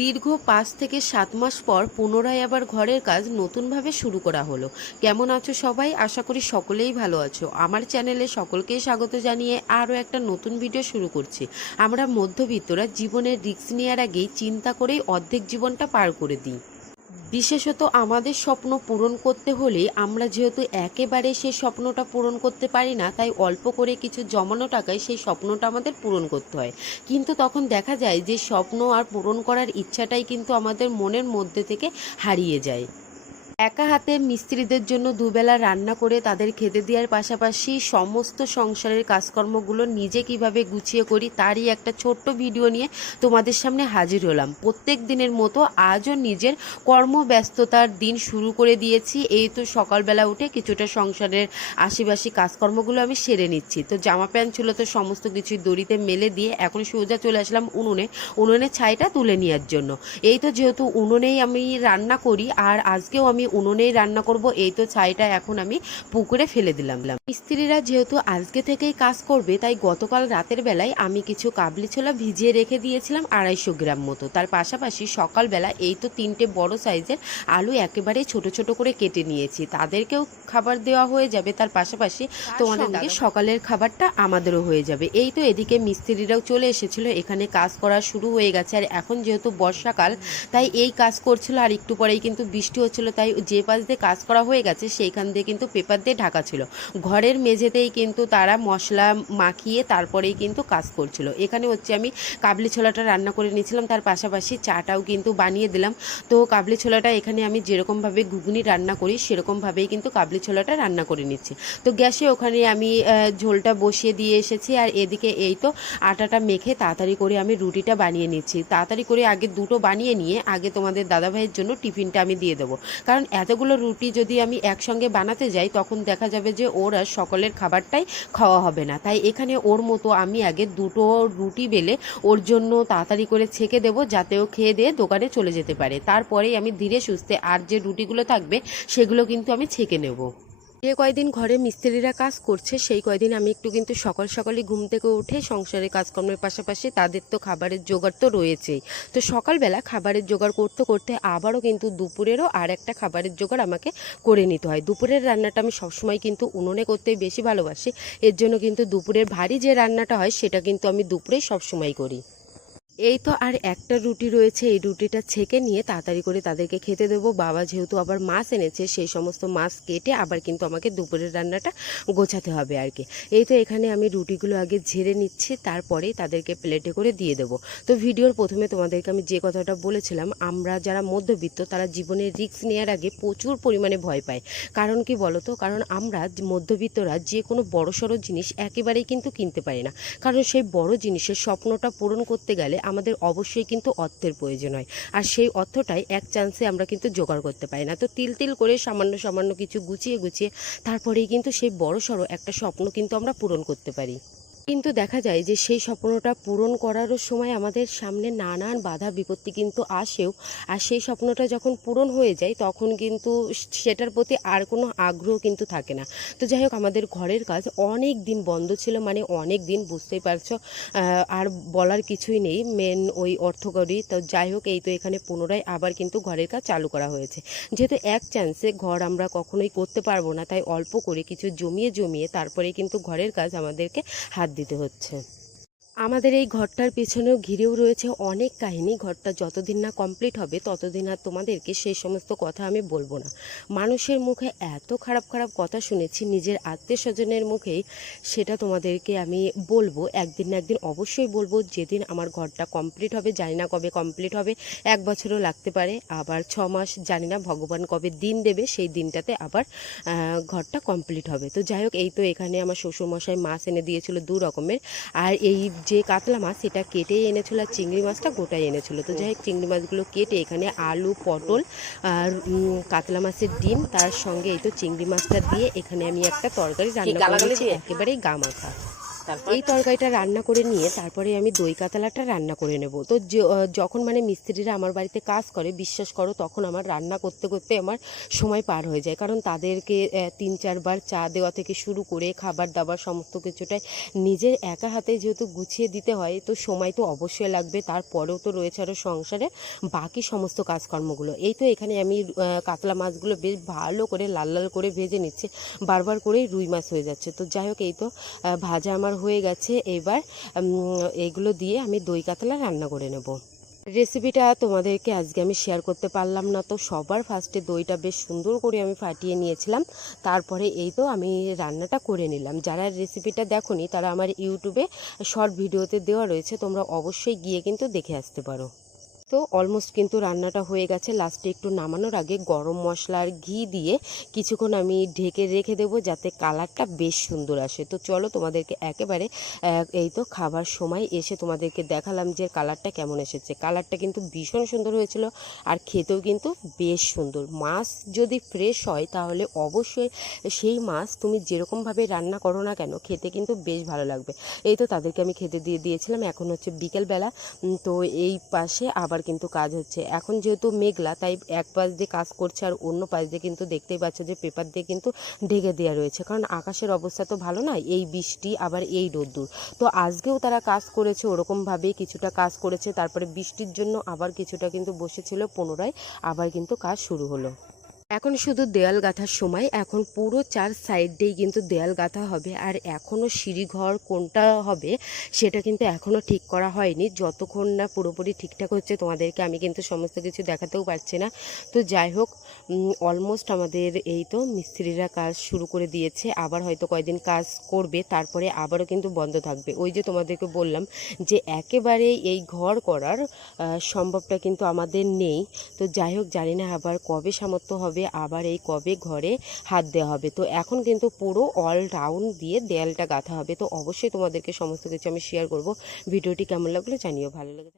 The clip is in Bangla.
দীর্ঘ পাঁচ থেকে সাত মাস পর পুনরায় আবার ঘরের কাজ নতুনভাবে শুরু করা হলো। কেমন আছো সবাই? আশা করি সকলেই ভালো আছো। আমার চ্যানেলে সকলকেই স্বাগত জানিয়ে আরও একটা নতুন ভিডিও শুরু করছি। আমরা মধ্যবিত্তরা জীবনের রিক্স নেওয়ার আগেই চিন্তা করেই অর্ধেক জীবনটা পার করে দিই। বিশেষত আমাদের স্বপ্ন পূরণ করতে হলে আমরা যেহেতু একেবারে সেই স্বপ্নটা পূরণ করতে পারি না, তাই অল্প করে কিছু জমানো টাকায় সেই স্বপ্নটা আমাদের পূরণ করতে হয়। কিন্তু তখন দেখা যায় যে স্বপ্ন আর পূরণ করার ইচ্ছাটাই কিন্তু আমাদের মনের মধ্যে থেকে হারিয়ে যায়। একা হাতে মিস্ত্রিদের জন্য দুবেলা রান্না করে তাদের খেতে দেওয়ার পাশাপাশি সমস্ত সংসারের কাজকর্মগুলো নিজে কীভাবে গুছিয়ে করি তারই একটা ছোট্ট ভিডিও নিয়ে তোমাদের সামনে হাজির হলাম। প্রত্যেক দিনের মতো আজও নিজের কর্মব্যস্ততার দিন শুরু করে দিয়েছি। এই তো সকালবেলা উঠে কিছুটা সংসারের আশেপাশে কাজকর্মগুলো আমি সেরে নিচ্ছি। তো জামা প্যান্ট ছিল তো সমস্ত কিছু দড়িতে মেলে দিয়ে এখন সোজা চলে আসলাম উনুনে। উনুনের ছাইটা তুলে নেওয়ার জন্য। এই তো যেহেতু উনুনেই আমি রান্না করি আর আজকেও আমি উনুনেই রান্না করব এই তো ছাইটা এখন আমি পুকুরে ফেলে দিলাম। মিস্ত্রিরা যেহেতু আজকে থেকেই কাজ করবে তাই গতকাল রাতের বেলায় আমি কিছু কাবলি ছোলা ভিজিয়ে রেখে দিয়েছিলাম আড়াইশো গ্রাম মতো। তার পাশাপাশি সকালবেলা এই তো তিনটে বড় সাইজের আলু একেবারে ছোট ছোট করে কেটে নিয়েছি। তাদেরকেও খাবার দেওয়া হয়ে যাবে তার পাশাপাশি তোমাদেরকে সকালের খাবারটা আমাদেরও হয়ে যাবে। এই তো এদিকে মিস্ত্রিরাও চলে এসেছিল এখানে কাজ করা শুরু হয়ে গেছে। আর এখন যেহেতু বর্ষাকাল তাই এই কাজ করছিল আর একটু পরেই কিন্তু বৃষ্টি হচ্ছিল তাই যে পাশ দিয়ে কাজ করা হয়ে গেছে, সেইখান দিয়ে কিন্তু পেপার দিয়ে ঢাকা ছিল। ঘরের মেঝেতেই কিন্তু তারা মশলা মাখিয়ে তারপরেই কিন্তু কাজ করছিল। এখানে হচ্ছে আমি কাবলি ছোলাটা রান্না করে নিয়েছিলাম, তার পাশাপাশি চাটাও কিন্তু বানিয়ে দিলাম। তো কাবলি ছোলাটা এখানে আমি যেরকমভাবে ঘুগনি রান্না করি, সেরকমভাবেই কিন্তু কাবলি ছোলাটা রান্না করে নিচ্ছি। তো গ্যাসে ওখানে আমি ঝোলটা বসিয়ে দিয়ে এসেছি, আর এদিকে এই তো আটাটা মেখে তাড়াতাড়ি করে আমি রুটিটা বানিয়ে নিচ্ছি। তাড়াতাড়ি করে আগে দুটো বানিয়ে নিয়ে আগে তোমাদের দাদাভাইয়ের জন্য টিফিনটা আমি দিয়ে দেবো। কারণ এতগুলো রুটি যদি আমি একসঙ্গে বানাতে যাই, তখন দেখা যাবে যে ওর আর সকলের খাবারটাই খাওয়া হবে না। তাই এখানে ওর মতো আমি আগে দুটো রুটি বেলে ওর জন্য তাড়াতাড়ি করে ছেঁকে দেবো, যাতে ও খেয়ে দিয়ে দোকানে চলে যেতে পারে। তারপরেই আমি ধীরে সুস্থে আর যে রুটিগুলো থাকবে, সেগুলো কিন্তু আমি ছেঁকে নেব। যে কয়দিন ঘরে মিস্ত্রিরা কাজ করছে, সেই কয়দিন আমি একটু কিন্তু সকাল সকালে ঘুম থেকে উঠে সংসারের কাজকর্মের পাশাপাশি তাদের তো খাবারের জোগাড় তো রয়েছেই। তো সকালবেলা খাবারের জোগাড় করতে করতে আবারও কিন্তু দুপুরেরও আর একটা খাবারের জোগাড় আমাকে করে নিতে হয়। দুপুরের রান্নাটা আমি সবসময় কিন্তু উনুনে করতেই বেশি ভালোবাসি। এর জন্য কিন্তু দুপুরের ভারী যে রান্নাটা হয়, সেটা কিন্তু আমি দুপুরেই সবসময় করি। এই তো আর একটা রুটি রয়েছে, এই রুটিটা ছেঁকে নিয়ে তাড়াতাড়ি করে তাদেরকে খেতে দেবো। বাবা যেহেতু আবার মাছ এনেছে, সেই সমস্ত মাছ কেটে আবার কিন্তু আমাকে দুপুরের রান্নাটা গোছাতে হবে আর কি। এই তো এখানে আমি রুটিগুলো আগে ঝেড়ে নিচ্ছি তারপরেই তাদেরকে প্লেটে করে দিয়ে দেবো। তো ভিডিওর প্রথমে তোমাদেরকে আমি যে কথাটা বলেছিলাম, আমরা যারা মধ্যবিত্ত তারা জীবনের রিস্ক নেওয়ার আগে প্রচুর পরিমাণে ভয় পায় কারণ কি বলতো? কারণ আমরা মধ্যবিত্তরা যে কোনো বড়সড় জিনিস একেবারেই কিন্তু কিনতে পারি না। কারণ সেই বড় জিনিসের স্বপ্নটা পূরণ করতে গেলে আমাদের অবশ্যই কিন্তু অর্থের প্রয়োজন হয়। আর সেই অর্থটাই এক চান্সে আমরা কিন্তু জোগাড় করতে পারি না। তো তিল তিল করে সামান্য সামান্য কিছু গুছিয়ে গুছিয়ে তারপরেই কিন্তু সেই বড় সড়ো একটা স্বপ্ন কিন্তু আমরা পূরণ করতে পারি। কিন্তু দেখা যায় যে সেই স্বপ্নটা পূরণ করারও সময় আমাদের সামনে নানান বাধা, বিপত্তি কিন্তু আসেও। আর সেই স্বপ্নটা যখন পূরণ হয়ে যায়, তখন কিন্তু সেটার প্রতি আর কোনো আগ্রহ কিন্তু থাকে না। তো যাই হোক, আমাদের ঘরের কাজ অনেক দিন বন্ধ ছিল মানে অনেক দিন বুঝতেই পারছ আর বলার কিছুই নেই। মেন ওই অর্থকরী। তো যাই হোক, এই তো এখানে পুনরায় আবার কিন্তু ঘরের কাজ চালু করা হয়েছে। যেহেতু এক চান্সে ঘর আমরা কখনোই করতে পারব না, তাই অল্প করে কিছু জমিয়ে জমিয়ে তারপরে কিন্তু ঘরের কাজ আমাদেরকে হাত দিতে হচ্ছে। আমাদের এই ঘরটার পেছনেও ঘিরেও রয়েছে অনেক কাহিনী। ঘরটা যতদিন না কমপ্লিট হবে, ততদিন আর তোমাদেরকে সেই সমস্ত কথা আমি বলব না। মানুষের মুখে এত খারাপ খারাপ কথা শুনেছি, নিজের আত্মীয় স্বজনের মুখেই সেটা তোমাদেরকে আমি বলব। একদিন না একদিন অবশ্যই বলব, যেদিন আমার ঘরটা কমপ্লিট হবে, জানি না কবে কমপ্লিট হবে, এক বছরও লাগতে পারে, আবার ছ মাস, জানি না ভগবান কবে দিন দেবে, সেই দিনটাতে আবার ঘরটা কমপ্লিট হবে। তো যাই হোক, এই তো এখানে আমার শ্বশুরমশাই মাছ এনে দিয়েছিল দু রকমের। আর এই যে কাতলা মাছ সেটা কেটে এনেছিল আর চিংড়ি মাছটা গোটাই এনেছিল। তো যাই হোক চিংড়ি মাছগুলো কেটে এখানে আলু পটল আর উম, কাতলা মাছের ডিম তার সঙ্গে এই তো চিংড়ি মাছটা দিয়ে এখানে আমি একটা তরকারি রান্না করেছি একেবারেই গা মাখা। এই তরকারিটা রান্না করে নিয়ে তারপরে আমি দই কাতলাটা রান্না করে নেব। তো যখন মানে মিস্ত্রিরা আমার বাড়িতে কাজ করে, বিশ্বাস করো, তখন আমার রান্না করতে করতে আমার সময় পার হয়ে যায়। কারণ তাদেরকে তিন চারবার চা দেওয়া থেকে শুরু করে খাবার দাবার সমস্ত কিছুটাই নিজের একা হাতে যেহেতু গুছিয়ে দিতে হয়, তো সময় তো অবশ্যই লাগবে। তারপরেও তো রয়েছে আরও সংসারে বাকি সমস্ত কাজকর্মগুলো। এই তো এখানে আমি কাতলা মাছগুলো বেশ ভালো করে লাল লাল করে ভেজে নিচ্ছি। বারবার করেই রুই মাছ হয়ে যাচ্ছে। তো যাই হোক, এই তো ভাজা আমার হয়ে গেছে, এবার এগুলো দিয়ে আমি দই কাতলা রান্না করে নেব। রেসিপিটা তোমাদেরকে আজকে আমি শেয়ার করতে পারলাম না, তো সবার ফার্স্টে দইটা বেশ সুন্দর করে আমি ফাটিয়ে নিয়েছিলাম। তারপরে এই তো আমি রান্নাটা করে নিলাম। যারা রেসিপিটা দেখনি, তারা আমার ইউটিউবে শর্ট ভিডিওতে দেওয়া রয়েছে, তোমরা অবশ্যই গিয়ে কিন্তু দেখে আসতে পারো। তো অলমোস্ট কিন্তু রান্নাটা হয়ে গেছে। লাস্টে একটু নামানোর আগে গরম মশলা আর ঘি দিয়ে কিছুক্ষণ আমি ঢেকে রেখে দেবো যাতে কালারটা বেশ সুন্দর আসে। তো চলো তোমাদেরকে একেবারে এই তো খাবার সময় এসে তোমাদেরকে দেখালাম যে কালারটা কেমন এসেছে। কালারটা কিন্তু ভীষণ সুন্দর হয়েছিল আর খেতেও কিন্তু বেশ সুন্দর। মাছ যদি ফ্রেশ হয় তাহলে অবশ্যই সেই মাছ তুমি যেরকমভাবে রান্না করো না কেন খেতে কিন্তু বেশ ভালো লাগবে। এই তো তাদেরকে আমি খেতে দিয়ে দিয়েছিলাম। এখন হচ্ছে বিকেলবেলা। তো এই পাশে আবার কিন্তু কাজ হচ্ছে। এখন যেহেতু মেঘলা, তাই এক পাশ দিয়ে কাজ করছে আর অন্য পাশ দিয়ে কিন্তু দেখতেই পাচ্ছ যে পেপার দিয়ে কিন্তু ঢেকে দেওয়া রয়েছে। কারণ আকাশের অবস্থা তো ভালো নয় এই বৃষ্টি, আবার এই রোদ্দুর। তো আজকেও তারা কাজ করেছে, ওরকমভাবেই কিছুটা কাজ করেছে। তারপরে বৃষ্টির জন্য আবার কিছুটা কিন্তু বসেছিল পুনরায়, আবার কিন্তু কাজ শুরু হলো। এখন শুধু দেয়াল গাঁথার সময়, এখন পুরো চার সাইডেই কিন্তু দেয়াল গাঁথা হবে। আর এখনও সিঁড়িঘর কোনটা হবে, সেটা কিন্তু এখনও ঠিক করা হয়নি। যতক্ষণ না পুরোপুরি ঠিকঠাক হচ্ছে, তোমাদেরকে আমি কিন্তু সমস্ত কিছু দেখাতেও পারছি না। তো যাই হোক অলমোস্ট আমাদের এই তো মিস্ত্রিরা কাজ শুরু করে দিয়েছে। আবার হয়তো কয়দিন কাজ করবে, তারপরে আবারও কিন্তু বন্ধ থাকবে। ওই যে তোমাদেরকে বললাম যে একেবারে এই ঘর করার সম্ভবটা কিন্তু আমাদের নেই। তো যাই হোক, জানি না আবার কবে সামর্থ্য হবে, আবার এই কবে ঘরে হাত দেওয়া হবে। তো এখন কিন্তু পুরো অল রাউন্ড দিয়ে দেয়ালটা গাঁথা হবে। তো অবশ্যই তোমাদেরকে সমস্ত কিছু আমি শেয়ার করব। ভিডিওটি কেমন লাগল জানিও, ভালো লাগে